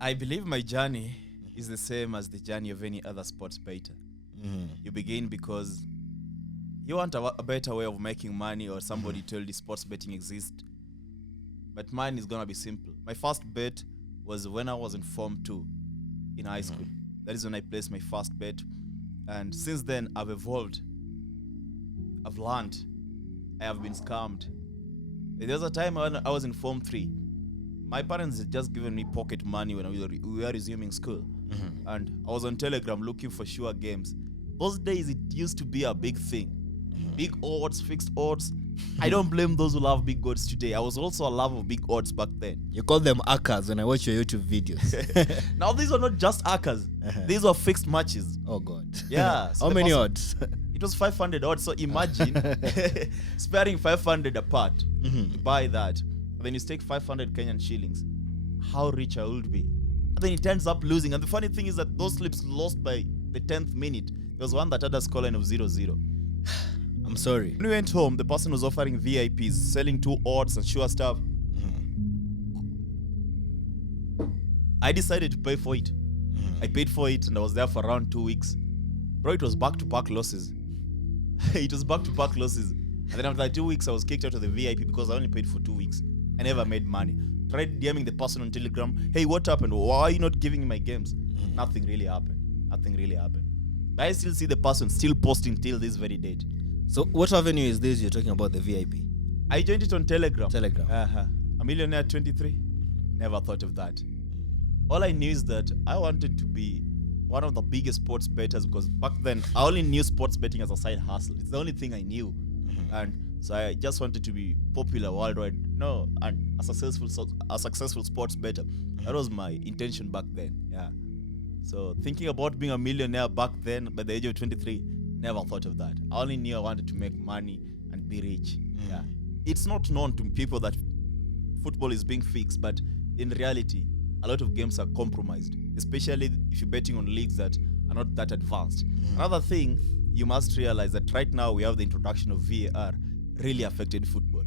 I believe my journey is the same as the journey of any other sports bettor. You begin because you want a better way of making money, or somebody told you sports betting exists. But mine is gonna be simple. My first bet was when I was in Form 2 in high school. That is when I placed my first bet. And since then, I've evolved. I've learned. I have been scammed. There was a time when I was in Form 3. My parents had just given me pocket money when we were resuming school. And I was on Telegram looking for sure games. Those days, it used to be a big thing. Big odds, fixed odds. I don't blame those who love big odds today. I was also a lover of big odds back then. You call them akkers when I watch your YouTube videos. Now, these are not just akkers. These were fixed matches. Oh, God. Yeah. So how many odds? It was 500 odds. So imagine sparing 500 apart to buy that. And then you stake 500 Kenyan shillings. How rich I would be. And then it ends up losing. And the funny thing is that those slips lost by the 10th minute. There was one that had a scoreline of 0-0. I'm sorry. When we went home, the person was offering VIPs, selling 2 odds and sure stuff. I decided to pay for it. I paid for it and I was there for around 2 weeks. Bro, it was back-to-back losses. It was back-to-back losses. And then after 2 weeks, I was kicked out of the VIP because I only paid for 2 weeks. I never made money. Tried DMing the person on Telegram. Hey, what happened? Why are you not giving me my games? Nothing really happened. Nothing really happened. I still see the person still posting till this very date. So what avenue is this you're talking about, the VIP? I joined it on Telegram. Telegram. A Millionaire 23. Never thought of that. All I knew is that I wanted to be one of the biggest sports bettors, because back then I only knew sports betting as a side hustle. It's the only thing I knew. And so I just wanted to be popular worldwide. No, and a successful sports bettor. That was my intention back then. Yeah. So thinking about being a millionaire back then, by the age of 23, never thought of that. I only knew I wanted to make money and be rich. Yeah. It's not known to people that football is being fixed, but in reality, a lot of games are compromised, especially if you're betting on leagues that are not that advanced. Another thing, you must realize that right now we have the introduction of VAR really affected football.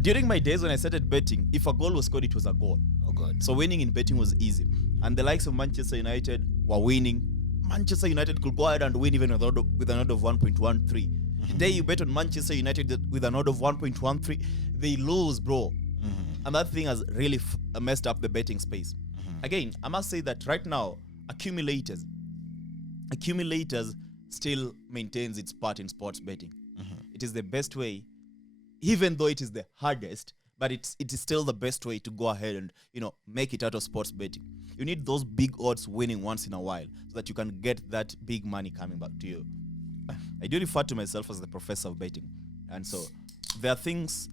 During my days when I started betting, if a goal was scored, it was a goal. Oh, God. So winning in betting was easy. And the likes of Manchester United were winning. Manchester United could go ahead and win even with an odd of 1.13. Today you bet on Manchester United with an odd of 1.13, they lose, bro. And that thing has really messed up the betting space. Again, I must say that right now, accumulators still maintains its part in sports betting. It is the best way, even though it is the hardest, but it is still the best way to go ahead and make it out of sports betting. You need those big odds winning once in a while so that you can get that big money coming back to you. I do refer to myself as the professor of betting. And so there are things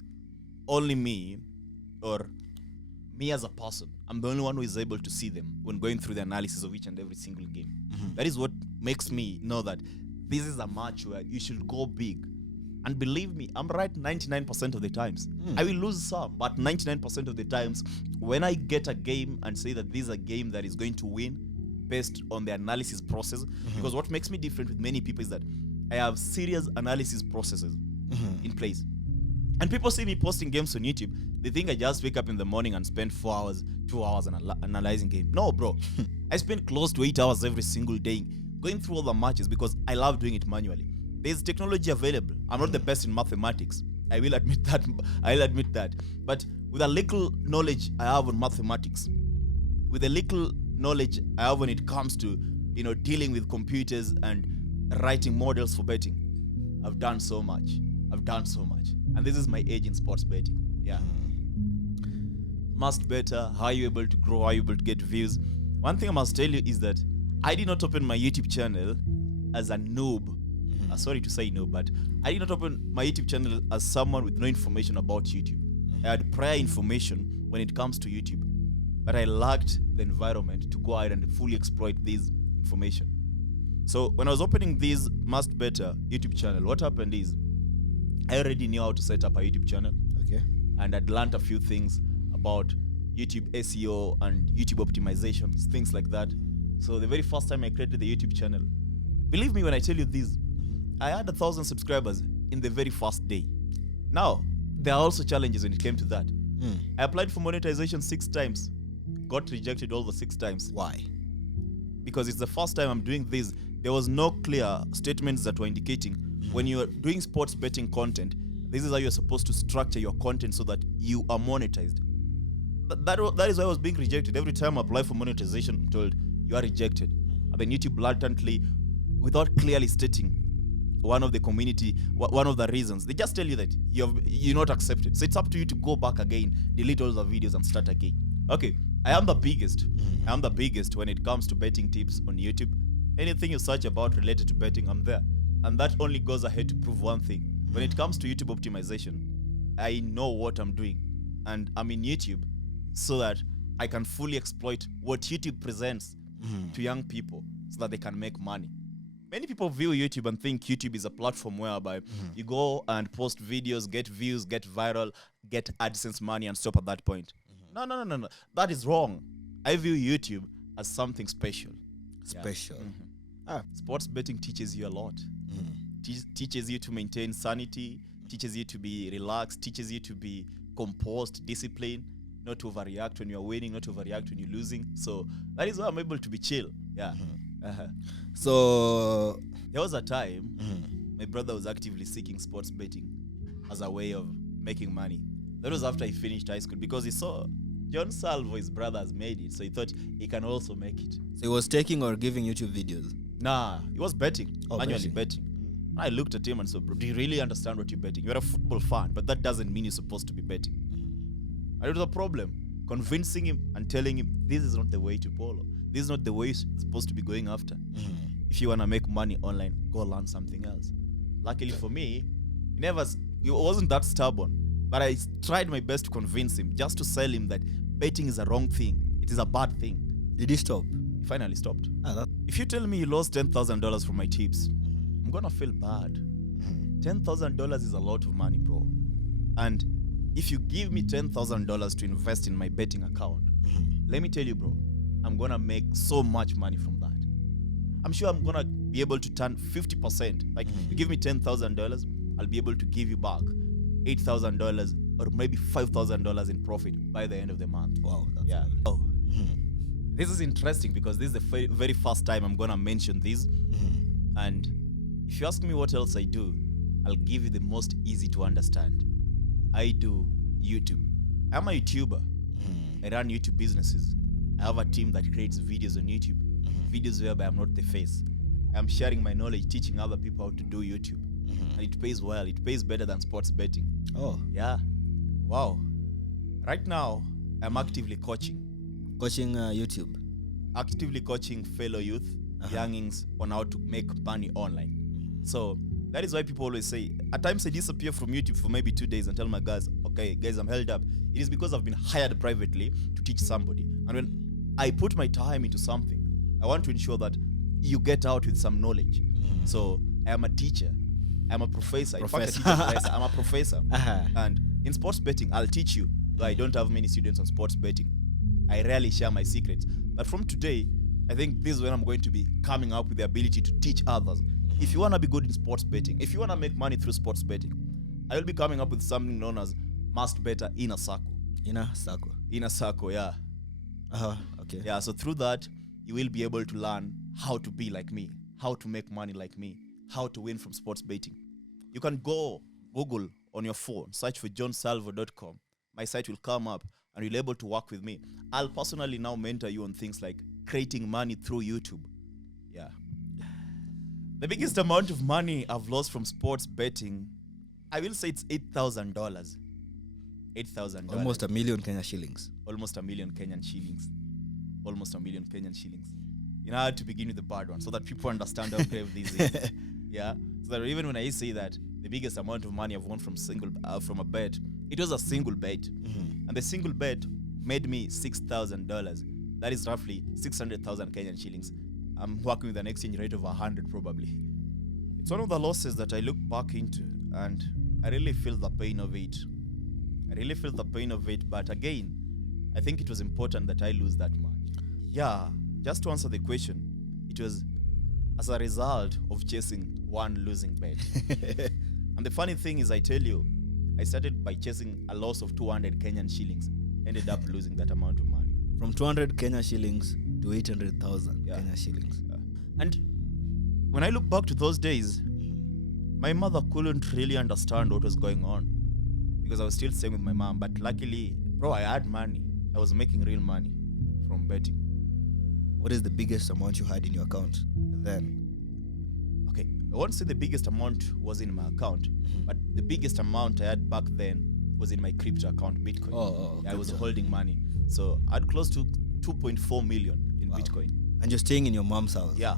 only me, or me as a person, I'm the only one who is able to see them when going through the analysis of each and every single game. That is what makes me know that this is a match where you should go big. And believe me, I'm right 99% of the times. I will lose some, but 99% of the times, when I get a game and say that this is a game that is going to win based on the analysis process, because what makes me different with many people is that I have serious analysis processes in place. And people see me posting games on YouTube, they think I just wake up in the morning and spend 4 hours, 2 hours analyzing game. No, bro. I spend close to 8 hours every single day going through all the matches because I love doing it manually. There's technology available. I'm not the best in mathematics. I will admit that. But with a little knowledge I have on mathematics, with a little knowledge I have when it comes to, dealing with computers and writing models for betting, I've done so much. And this is my age in sports betting. Yeah. Masked Bettor, how are you able to grow? How are you able to get views? One thing I must tell you is that I did not open my YouTube channel as a noob. Sorry to say no, but I did not open my YouTube channel as someone with no information about YouTube. I had prior information when it comes to YouTube, but I lacked the environment to go ahead and fully exploit this information. So when I was opening this Masked Bettor YouTube channel, what happened is I already knew how to set up a YouTube channel. Okay. And I'd learned a few things about YouTube SEO and YouTube optimizations, things like that. So the very first time I created the YouTube channel, believe me when I tell you this, I had 1,000 subscribers in the very first day. Now, there are also challenges when it came to that. I applied for monetization 6 times. got rejected all the 6 times. Why? Because it's the first time I'm doing this. There was no clear statements that were indicating when you're doing sports betting content, this is how you're supposed to structure your content so that you are monetized. That is why I was being rejected. Every time I apply for monetization, I'm told you are rejected. And then YouTube blatantly, without clearly stating one of the community, one of the reasons, they just tell you that you're not accepted. So it's up to you to go back again, delete all the videos and start again. Okay, I am the biggest. I am the biggest when it comes to betting tips on YouTube. Anything you search about related to betting, I'm there. And that only goes ahead to prove one thing. When it comes to YouTube optimization, I know what I'm doing. And I'm in YouTube so that I can fully exploit what YouTube presents to young people so that they can make money. Many people view YouTube and think YouTube is a platform whereby you go and post videos, get views, get viral, get AdSense money and stop at that point. No. That is wrong. I view YouTube as something special. Special. Sports betting teaches you a lot. Teaches you to maintain sanity, teaches you to be relaxed, teaches you to be composed, disciplined, not to overreact when you're winning, not to overreact when you're losing. So that is why I'm able to be chill. Yeah. So there was a time my brother was actively seeking sports betting as a way of making money. That was after he finished high school because he saw John Salvo, his brother, has made it. So he thought he can also make it. he was taking or giving YouTube videos? Nah, he was betting, manually betting. betting. I looked at him and said, bro, do you really understand what you're betting? You're a football fan, but that doesn't mean you're supposed to be betting. And it was a problem, convincing him and telling him, this is not the way to follow. This is not the way you're supposed to be going after. If you want to make money online, go learn something else. Luckily for me, he wasn't that stubborn, but I tried my best to convince him, just to sell him that betting is a wrong thing. It is a bad thing. Did he stop? He finally stopped. If you tell me you lost $10,000 from my tips, I'm gonna feel bad. $10,000 is a lot of money, bro. And if you give me $10,000 to invest in my betting account, let me tell you, bro, I'm gonna make so much money from that. I'm sure I'm gonna be able to turn 50%. Like, you give me $10,000, I'll be able to give you back $8,000 or maybe $5,000 in profit by the end of the month. Wow. That's Yeah. Oh. This is interesting because this is the very first time I'm gonna mention this. And if you ask me what else I do, I'll give you the most easy to understand. I do YouTube. I'm a YouTuber. I run YouTube businesses. I have a team that creates videos on YouTube. Videos whereby I'm not the face. I'm sharing my knowledge, teaching other people how to do YouTube. And it pays well. It pays better than sports betting. Oh. Yeah. Wow. Right now, I'm actively coaching. Coaching YouTube. Actively coaching fellow youth, youngings, on how to make money online. So that is why people always say, at times I disappear from YouTube for maybe 2 days and tell my guys, okay, guys, I'm held up. It is because I've been hired privately to teach somebody. And when I put my time into something, I want to ensure that you get out with some knowledge. So I am a teacher. I'm a professor. In fact, I teach a professor. I'm a professor. And in sports betting, I'll teach you. Though I don't have many students on sports betting. I rarely share my secrets. But from today, I think this is when I'm going to be coming up with the ability to teach others. If you want to be good in sports betting, if you want to make money through sports betting, I will be coming up with something known as Masked Bettor Inner Circle. Inner Circle. Inner Circle, yeah. Okay. Yeah, so through that, you will be able to learn how to be like me, how to make money like me, how to win from sports betting. You can go Google on your phone, search for johnsalvo.com. My site will come up and you'll be able to work with me. I'll personally now mentor you on things like creating money through YouTube. Yeah. The biggest amount of money I've lost from sports betting, I will say it's $8,000. $8,000. Almost $1 million Kenya shillings. Almost $1 million Kenyan shillings. Almost $1 million Kenyan shillings. You know, I had to begin with the bad one so that people understand how grave this is. Yeah. So that even when I say that the biggest amount of money I've won from a bet, it was a single bet. And the single bet made me $6,000. That is roughly 600,000 Kenyan shillings. I'm working with an exchange rate of 100 probably. It's one of the losses that I look back into and I really feel the pain of it. But again, I think it was important that I lose that much. Yeah, just to answer the question, it was as a result of chasing one losing bet. And the funny thing is, I tell you, I started by chasing a loss of 200 Kenyan shillings, ended up losing that amount of money. From 200 Kenya shillings to 800,000 Yeah. Kenya shillings. And when I look back to those days, my mother couldn't really understand what was going on because I was still staying with my mom. But luckily, bro, I had money. I was making real money from betting. What is the biggest amount you had in your account then? Okay, I won't say the biggest amount was in my account, but the biggest amount I had back then was in my crypto account, Bitcoin. I was crypto. holding money. So I had close to 2.4 million in Wow. Bitcoin. And you're staying in your mom's house. Yeah.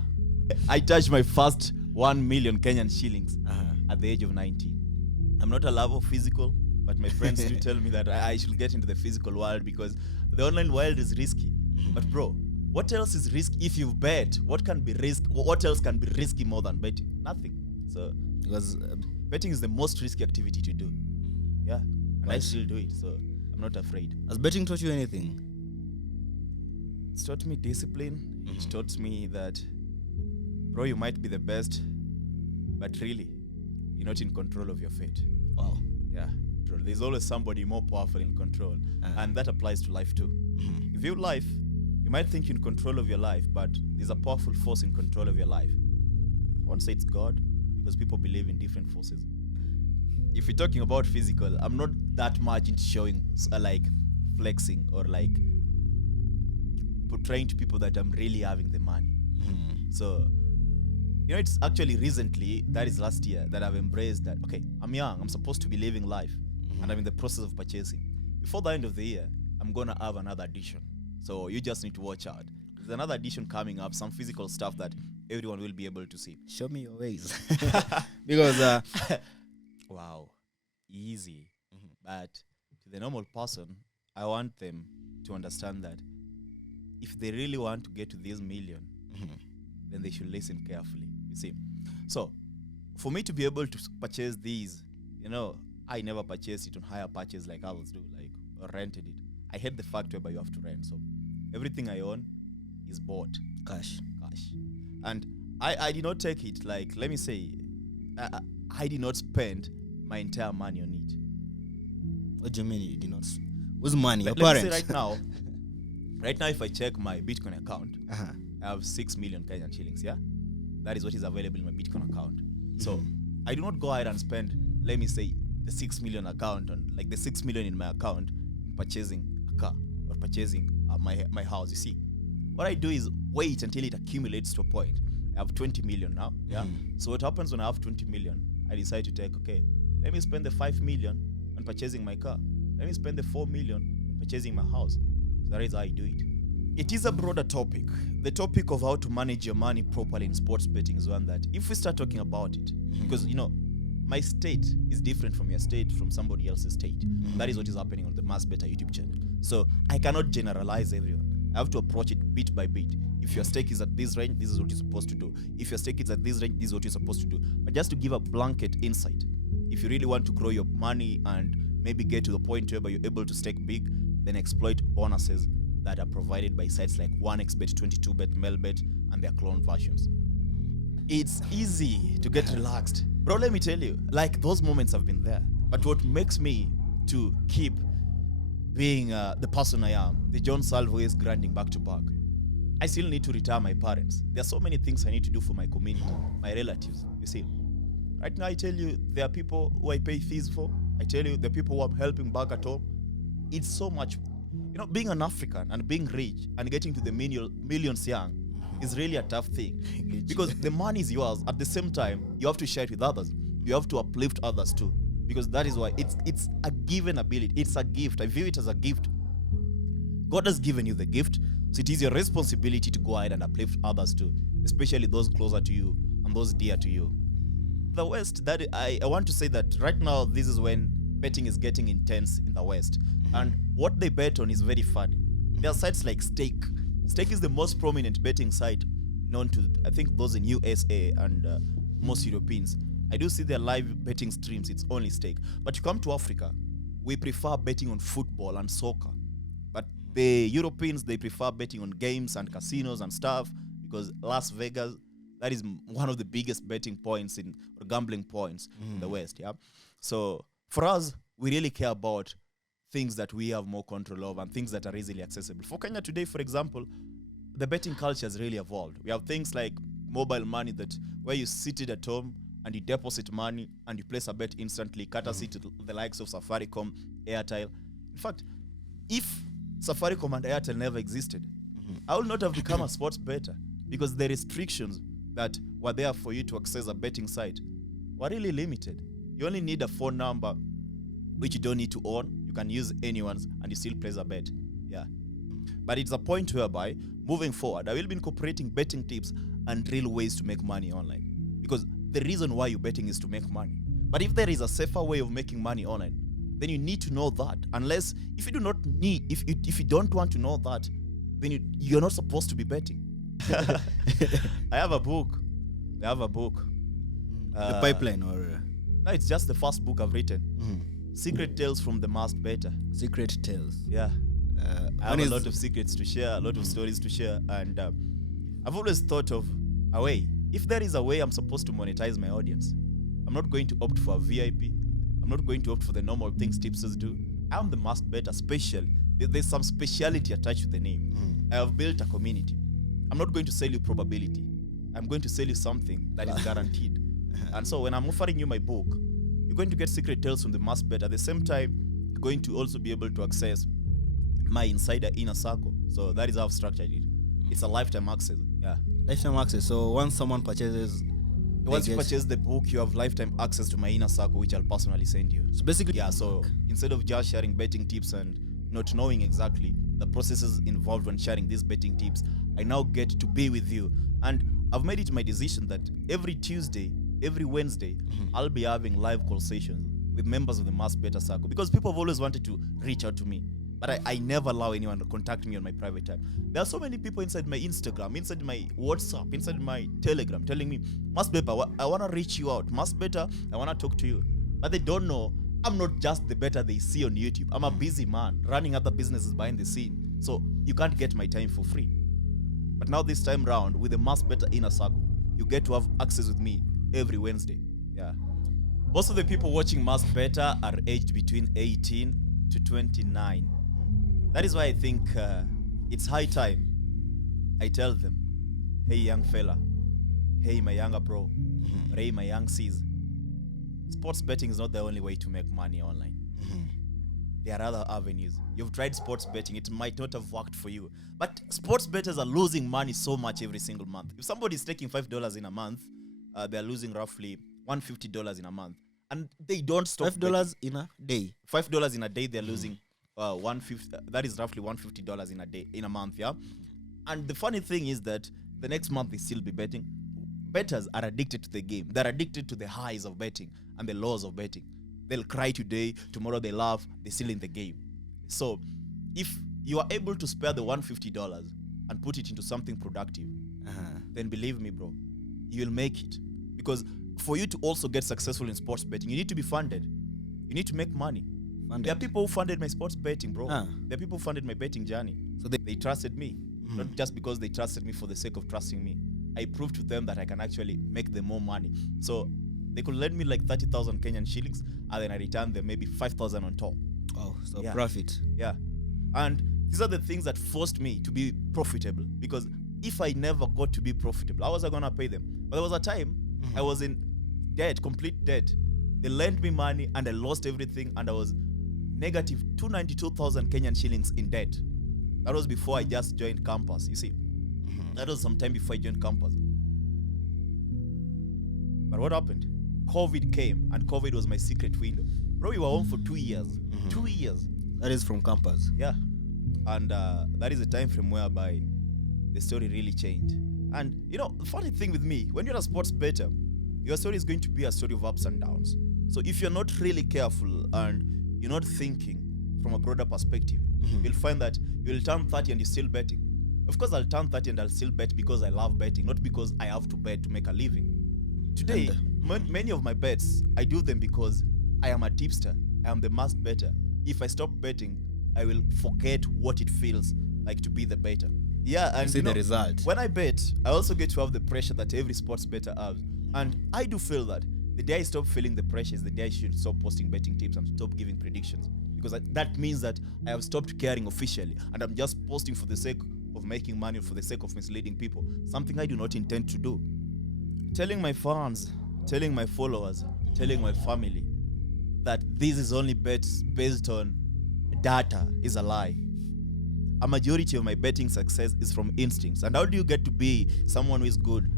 I touched my first 1 million Kenyan shillings Uh-huh. at the age of 19. I'm not a lover of physical, but my friends do tell me that I should get into the physical world because the online world is risky. But bro, what else is risky? If you bet, what else can be risky more than betting? Nothing. So Because betting is the most risky activity to do. Yeah. And I Right. still do it, so I'm not afraid. has betting taught you anything? It's taught me discipline. It taught me that, bro, you might be the best, but really, you're not in control of your fate. Wow. Yeah, bro, there's always somebody more powerful in control. And that applies to life too. If you life, you might think you're in control of your life, but there's a powerful force in control of your life. I won't say it's God, because people believe in different forces. If we're talking about physical, I'm not that much into showing like flexing or like portraying to people that I'm really having the money. So, you know, it's actually recently, that is last year, that I've embraced that, okay, I'm young, I'm supposed to be living life, and I'm in the process of purchasing. Before the end of the year, I'm going to have another edition. So you just need to watch out. There's another edition coming up, some physical stuff that everyone will be able to see. Show me your ways. Because Wow, easy. But to the normal person, I want them to understand that if they really want to get to this million, then they should listen carefully. You see, so for me to be able to purchase these, you know, I never purchased it on hire purchase like others do, like or rented it. I hate the fact whereby you have to rent. So everything I own is bought cash. and I did not take it like, let me say, I did not spend my entire money on it. What do you mean you did not? What's money? Your Let me say parents? right now, if I check my Bitcoin account, Uh-huh. I have 6 million Kenyan shillings. Yeah, that is what is available in my Bitcoin account. So I do not go ahead and spend, let me say, the 6 million account on like the 6 million in my account purchasing a car or purchasing my house. You see, what I do is wait until it accumulates to a point. I have 20 million now. Yeah. So what happens when I have 20 million? I decide to take, okay, let me spend the 5 million on purchasing my car. Let me spend the 4 million on purchasing my house. So that is how I do it. It is a broader topic. The topic of how to manage your money properly in sports betting is one that if we start talking about it, because, you know, my state is different from your state, from somebody else's state. That is what is happening on the Masked Bettor YouTube channel. So I cannot generalize everyone. I have to approach it bit by bit. If your stake is at this range, this is what you're supposed to do. If your stake is at this range, this is what you're supposed to do. But just to give a blanket insight, if you really want to grow your money and maybe get to the point where you're able to stake big, then exploit bonuses that are provided by sites like 1xBet, 22bet, Melbet, and their clone versions. It's easy to get relaxed. Bro, let me tell you, like those moments have been there. But what makes me to keep being the person I am, the John Salvo is grinding back to back. I still need to retire my parents. There are so many things I need to do for my community, my relatives, you see. Right now, I tell you, there are people who I pay fees for. I tell you, the people who I'm helping back at home. It's so much. You know, being an African and being rich and getting to the millions young is really a tough thing. Because the money is yours. At the same time, you have to share it with others. You have to uplift others too. Because that is why it's a given ability. It's a gift. I view it as a gift. God has given you the gift. So it is your responsibility to go ahead and uplift others too. Especially those closer to you and those dear to you. The West, that I want to say that right now, this is when betting is getting intense in the West. And what they bet on is very funny. There are sites like Stake. Stake is the most prominent betting site known to, I think, those in USA and most Europeans. I do see their live betting streams. It's only Stake. But you come to Africa, we prefer betting on football and soccer. But the Europeans, they prefer betting on games and casinos and stuff because Las Vegas, that is one of the biggest betting points or gambling points in the West. Yeah. So for us, we really care about things that we have more control of and things that are easily accessible. For Kenya today, for example, the betting culture has really evolved. We have things like mobile money that where you sit it at home and you deposit money and you place a bet instantly, courtesy to the likes of Safaricom, Airtel. In fact, if Safaricom and Airtel never existed, I would not have become a sports bettor because the restrictions that were there for you to access a betting site were really limited. You only need a phone number, which you don't need to own. You can use anyone's and you still place a bet. Yeah. But it's a point whereby, moving forward, I will be incorporating betting tips and real ways to make money online. Because the reason why you're betting is to make money. But if there is a safer way of making money online, then you need to know that. Unless, if you do not need, if you don't want to know that, then you're not supposed to be betting. I have a book. The pipeline or... No, it's just the first book I've written. Secret Tales from the Masked Bettor. Secret Tales. Yeah. I have a lot of secrets to share, a lot of stories to share. And I've always thought of a way. If there is a way I'm supposed to monetize my audience, I'm not going to opt for a VIP. I'm not going to opt for the normal things tipsters do. I'm the Masked Bettor special. There's some speciality attached to the name. I have built a community. I'm not going to sell you probability. I'm going to sell you something that is guaranteed. And so when I'm offering you my book, you're going to get Secret Tales from the Masked Bettor. At the same time, you're going to also be able to access my insider inner circle. So that is how I've structured it. It's a lifetime access. Yeah. Lifetime access. So once someone purchases... Once you purchase the book, you have lifetime access to my inner circle, which I'll personally send you. So basically... Yeah, so instead of just sharing betting tips and not knowing exactly the processes involved when sharing these betting tips, I now get to be with you. And I've made it my decision that every Tuesday, every Wednesday, I'll be having live conversations with members of the Masked Bettor circle, because people have always wanted to reach out to me, but I never allow anyone to contact me on my private time. There are so many people inside my Instagram, inside my WhatsApp, inside my Telegram telling me, Masked Bettor, I want to reach you out. Masked Bettor, I want to talk to you. But they don't know I'm not just the bettor they see on YouTube. I'm a busy man running other businesses behind the scene. So you can't get my time for free. But now this time round, with the Masked Bettor inner circle, you get to have access with me every Wednesday. Yeah. Most of the people watching Masked Bettor are aged between 18 to 29. That is why I think it's high time I tell them, hey young fella, hey my younger bro, or hey my young sis, sports betting is not the only way to make money online. There are other avenues. You've tried sports betting, it might not have worked for you. But sports bettors are losing money so much every single month. If somebody is taking $5 in a month, they're losing roughly $150 in a month. And they don't stop $5 in a day. $5 in a day, they're losing $150. That is roughly $150 in a day, in a month, yeah? And the funny thing is that the next month they still be betting. Bettors are addicted to the game. They're addicted to the highs of betting and the lows of betting. They'll cry today, tomorrow they laugh, they're still in the game. So if you are able to spare the $150 and put it into something productive, then believe me, bro, you'll make it. Because for you to also get successful in sports betting, you need to be funded. You need to make money. Funded. There are people who funded my sports betting, bro. There are people who funded my betting journey. So they trusted me. Not just because they trusted me for the sake of trusting me. I proved to them that I can actually make them more money. So they could lend me like 30,000 Kenyan shillings, and then I returned them maybe 5,000 on top. Oh, so profit. Yeah. And these are the things that forced me to be profitable. Because if I never got to be profitable, how was I going to pay them? But there was a time I was in debt, complete debt. They lent me money and I lost everything, and I was negative 292,000 Kenyan shillings in debt. That was before I just joined campus, you see. That was some time before I joined campus. But what happened? COVID came, and COVID was my secret window. Bro, we were home for 2 years. 2 years. That is from campus. Yeah. And that is a time frame whereby the story really changed. And, you know, the funny thing with me, when you're a sports bettor, your story is going to be a story of ups and downs. So if you're not really careful and you're not thinking from a broader perspective, you'll find that you'll turn 30 and you're still betting. Of course, I'll turn 30 and I'll still bet because I love betting, not because I have to bet to make a living. Today, many of my bets, I do them because I am a tipster. I am the Masked Bettor. If I stop betting, I will forget what it feels like to be the bettor. Yeah, and see the result. When I bet, I also get to have the pressure that every sports bettor has. And I do feel that the day I stop feeling the pressure is the day I should stop posting betting tips and stop giving predictions. because that means that I have stopped caring officially and I'm just posting for the sake of making money, for the sake of misleading people, something I do not intend to do. Telling my fans, telling my followers, telling my family that this is only bets based on data is a lie. A majority of my betting success is from instincts. And how do you get to be someone who is good?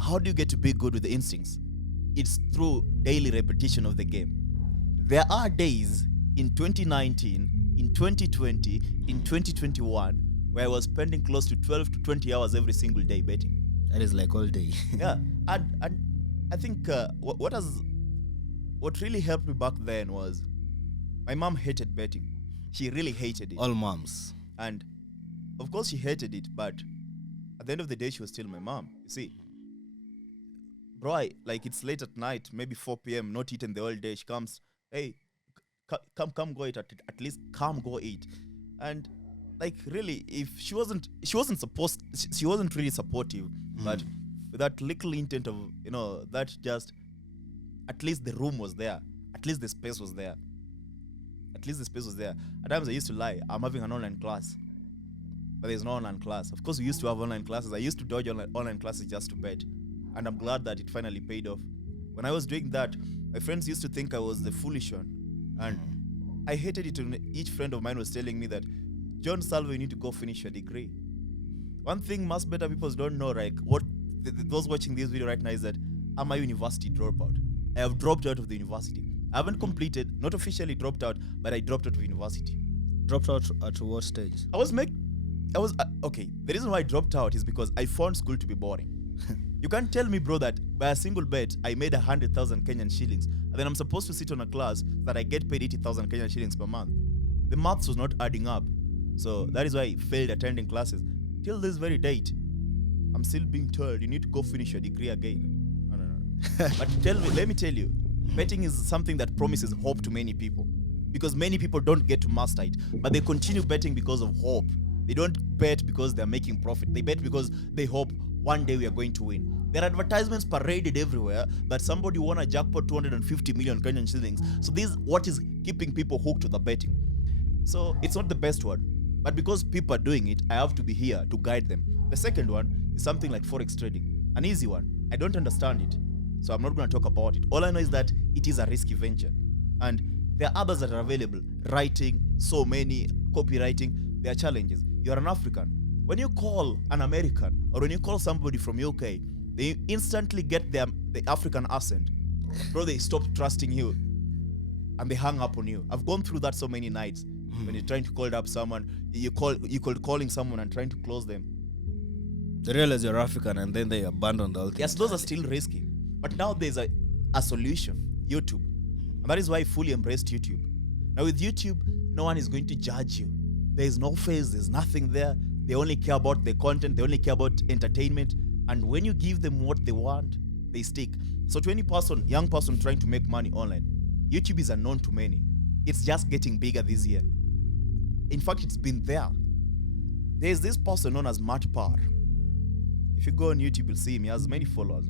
How do you get to be good with the instincts? It's through daily repetition of the game. There are days in 2019, in 2020, in 2021 where I was spending close to 12 to 20 hours every single day betting. That is like all day. Yeah, and I think what really helped me back then was my mom hated betting. She really hated it. All moms. And of course she hated it, but at the end of the day, she was still my mom. You see, bro, like it's late at night, maybe 4 p.m., not eating the whole day. She comes, hey, come go eat. At least come go eat. And like really, if she wasn't really supportive, but with that little intent of, that just, at least the room was there. At least the space was there. At times I used to lie. I'm having an online class. But there's no online class. Of course, we used to have online classes. I used to dodge online classes just to bet. And I'm glad that it finally paid off. When I was doing that, my friends used to think I was the foolish one. And I hated it when each friend of mine was telling me that, John Salvo, you need to go finish your degree. One thing Masked Bettor people don't know, like, what those watching this video right now is that I'm a university dropout. I have dropped out of the university. I haven't completed, not officially dropped out, but I dropped out of university. Dropped out at what stage? Okay, the reason why I dropped out is because I found school to be boring. You can't tell me, bro, that by a single bet, I made 100,000 Kenyan shillings, and then I'm supposed to sit on a class that I get paid 80,000 Kenyan shillings per month. The maths was not adding up. So that is why I failed attending classes. Till this very date, I'm still being told, you need to go finish your degree again. No. But let me tell you, betting is something that promises hope to many people. Because many people don't get to master it, but they continue betting because of hope. They don't bet because they're making profit. They bet because they hope one day we are going to win. There are advertisements paraded everywhere that somebody won a jackpot 250 million Kenyan shillings. So this is what is keeping people hooked to the betting. So it's not the best one. But because people are doing it, I have to be here to guide them. The second one is something like forex trading. An easy one. I don't understand it, so I'm not going to talk about it. All I know is that it is a risky venture. And there are others that are available. Writing, so many, copywriting. There are challenges. You're an African. When you call an American or when you call somebody from UK, they instantly get the African accent. Bro, they stop trusting you and they hang up on you. I've gone through that so many nights. When you're trying to call up someone, you calling someone and trying to close them. They realize you're African and then they abandon the whole thing. Yes, those are still risky. But now there's a solution, YouTube. And that is why I fully embraced YouTube. Now with YouTube, no one is going to judge you. There's no face, there's nothing there. They only care about the content, they only care about entertainment. And when you give them what they want, they stick. So to any young person trying to make money online, YouTube is unknown to many. It's just getting bigger this year. In fact, it's been there. There's this person known as Matt Parr. If you go on YouTube, you'll see him. He has many followers.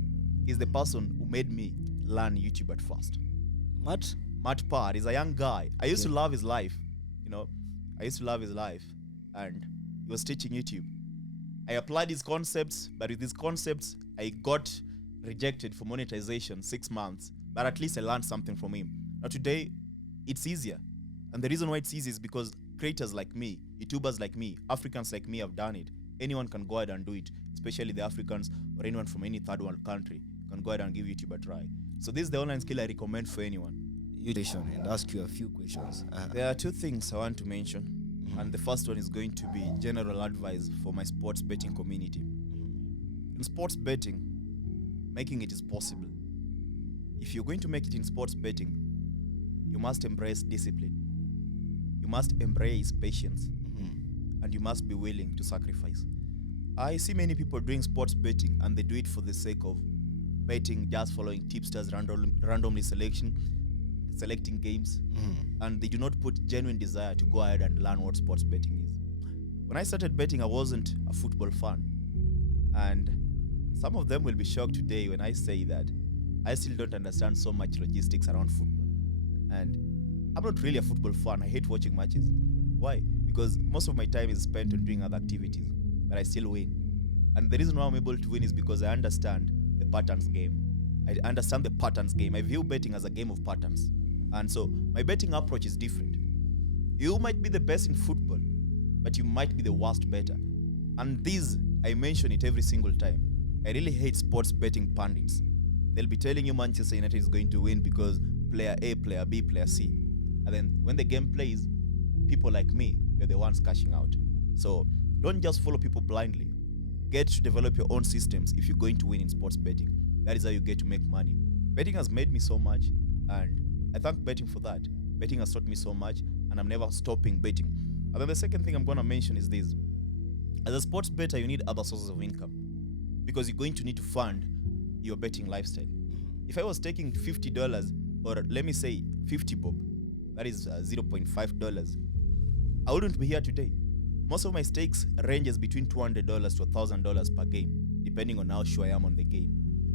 He's the person who made me learn YouTube at first. Matt Parr is a young guy. I used to love his life. And he was teaching YouTube. I applied his concepts, but with his concepts, I got rejected for monetization 6 months. But at least I learned something from him. Now today, it's easier. And the reason why it's easy is because creators like me, YouTubers like me, Africans like me have done it. Anyone can go ahead and do it, especially the Africans or anyone from any third world country can go ahead and give YouTube a try. So this is the online skill I recommend for anyone. And ask you a few questions. There are 2 things I want to mention. And the first one is going to be general advice for my sports betting community. In sports betting, making it is possible. If you're going to make it in sports betting, you must embrace discipline. You must embrace patience. And you must be willing to sacrifice. I see many people doing sports betting and they do it for the sake of betting, just following tipsters, randomly selecting games. And they do not put genuine desire to go ahead and learn what sports betting is. When I started betting, I wasn't a football fan. And some of them will be shocked today when I say that I still don't understand so much logistics around football. And I'm not really a football fan. I hate watching matches. Why? Because most of my time is spent on doing other activities, but I still win. And the reason why I'm able to win is because I understand the patterns game. I understand the patterns game. I view betting as a game of patterns. And so my betting approach is different. You might be the best in football, but you might be the worst better. And these, I mention it every single time. I really hate sports betting pundits. They'll be telling you Manchester United is going to win because player A, player B, player C. And then when the game plays, people like me, we're the ones cashing out. So don't just follow people blindly. Get to develop your own systems if you're going to win in sports betting. That is how you get to make money. Betting has made me so much, and I thank betting for that. Betting has taught me so much, and I'm never stopping betting. And then the second thing I'm going to mention is this. As a sports bettor, you need other sources of income because you're going to need to fund your betting lifestyle. If I was taking $50, or let me say 50 bob, that is $0.5, I wouldn't be here today. Most of my stakes ranges between $200 to $1,000 per game, depending on how sure I am on the game.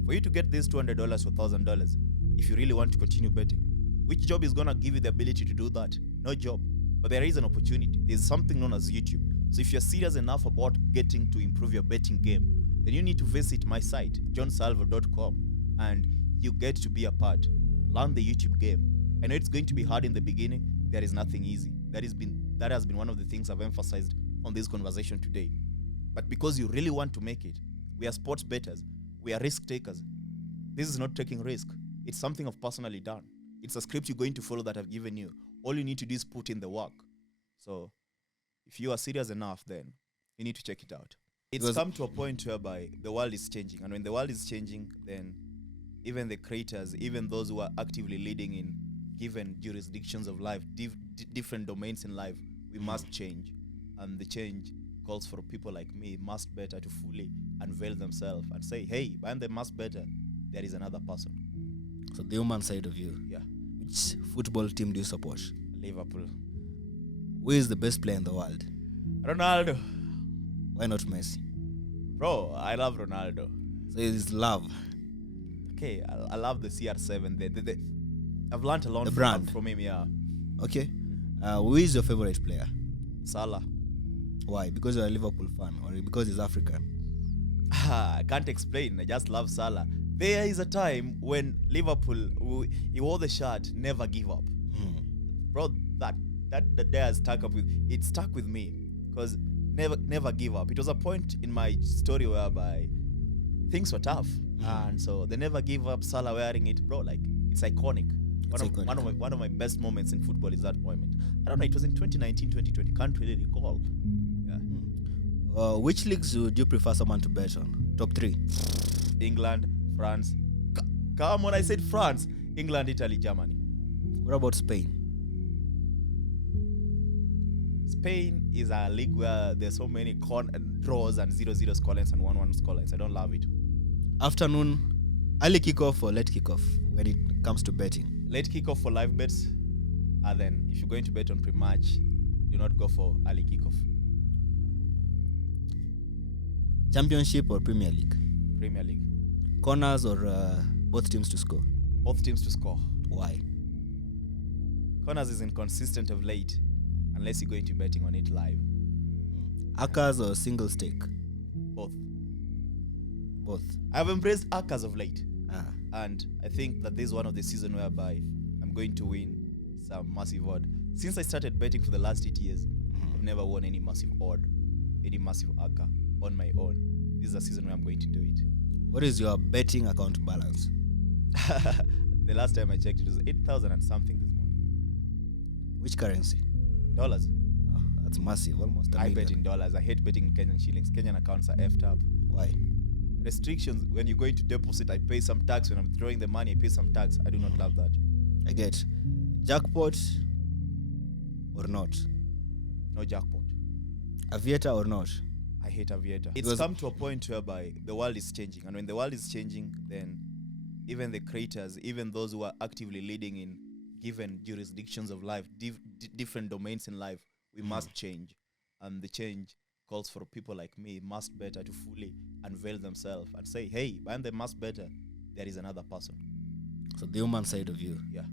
For you to get this $200 to $1,000, if you really want to continue betting, which job is going to give you the ability to do that? No job. But there is an opportunity. There's something known as YouTube. So if you're serious enough about getting to improve your betting game, then you need to visit my site, johnsalvo.com, and you get to be a part. Learn the YouTube game. I know it's going to be hard in the beginning. There is nothing easy. That has been one of the things I've emphasized on this conversation today. But because you really want to make it, we are sports bettors. We are risk takers. This is not taking risk. It's something I've personally done. It's a script you're going to follow that I've given you. All you need to do is put in the work. So if you are serious enough, then you need to check it out. It's come to a point whereby the world is changing. And when the world is changing, then even the creators, even those who are actively leading in given jurisdictions of life, different domains in life, we must change. And the change calls for people like me, Masked Bettor, to fully unveil themselves and say, hey, behind the Masked Bettor, there is another person. So the human side of you. Yeah. Which football team do you support? Liverpool. Who is the best player in the world? Ronaldo. Why not Messi? Bro, I love Ronaldo. So it's love. Okay, I love the CR7. I've learned a lot from him, yeah. Okay. Who is your favorite player? Salah. Why? Because you're a Liverpool fan or because he's African? I can't explain. I just love Salah. There is a time when Liverpool, he wore the shirt, never give up. Bro, that day has stuck with me because never give up. It was a point in my story whereby things were tough. And so they never give up. Salah wearing it, bro, like it's iconic. One of my best moments in football is that moment. I don't know, it was in 2019, 2020. Can't really recall. Yeah. Which leagues would you prefer someone to bet on? Top 3. England, France. Come on, I said France. England, Italy, Germany. What about Spain? Spain is a league where there's so many draws and 0-0 scorelines and 1-1 scorelines. I don't love it. Afternoon, early kickoff or late kickoff when it comes to betting? Late kickoff for live bets. And then if you're going to bet on pre-match, do not go for early kickoff. Championship or Premier League? Premier League. Corners or both teams to score? Both teams to score. Why? Corners is inconsistent of late unless you're going to be betting on it live. Acres or single stake? Both. I've embraced Acres of late. And I think that this is one of the season whereby I'm going to win some massive odd. Since I started betting for the last 8 years, I've never won any massive odd, any massive acre on my own. This is a season where I'm going to do it. What is your betting account balance? The last time I checked, it was 8,000 and something this morning. Which currency? Dollars. Oh, that's massive. Almost a million. I bet in dollars. I hate betting in Kenyan shillings. Kenyan accounts are effed up. Why? Restrictions. When you're going to deposit, I pay some tax. When I'm throwing the money, I pay some tax. I do not love that. I get. Jackpot or not? No jackpot. Aviator or not? I hate Aviator. It's come to a point whereby the world is changing. And when the world is changing, then even the creators, even those who are actively leading in given jurisdictions of life, different domains in life, we must change. And the change calls for people like me, Masked Bettor, to fully unveil themselves and say, hey, behind the Masked Bettor, there is another person. So the human side of you. Yeah.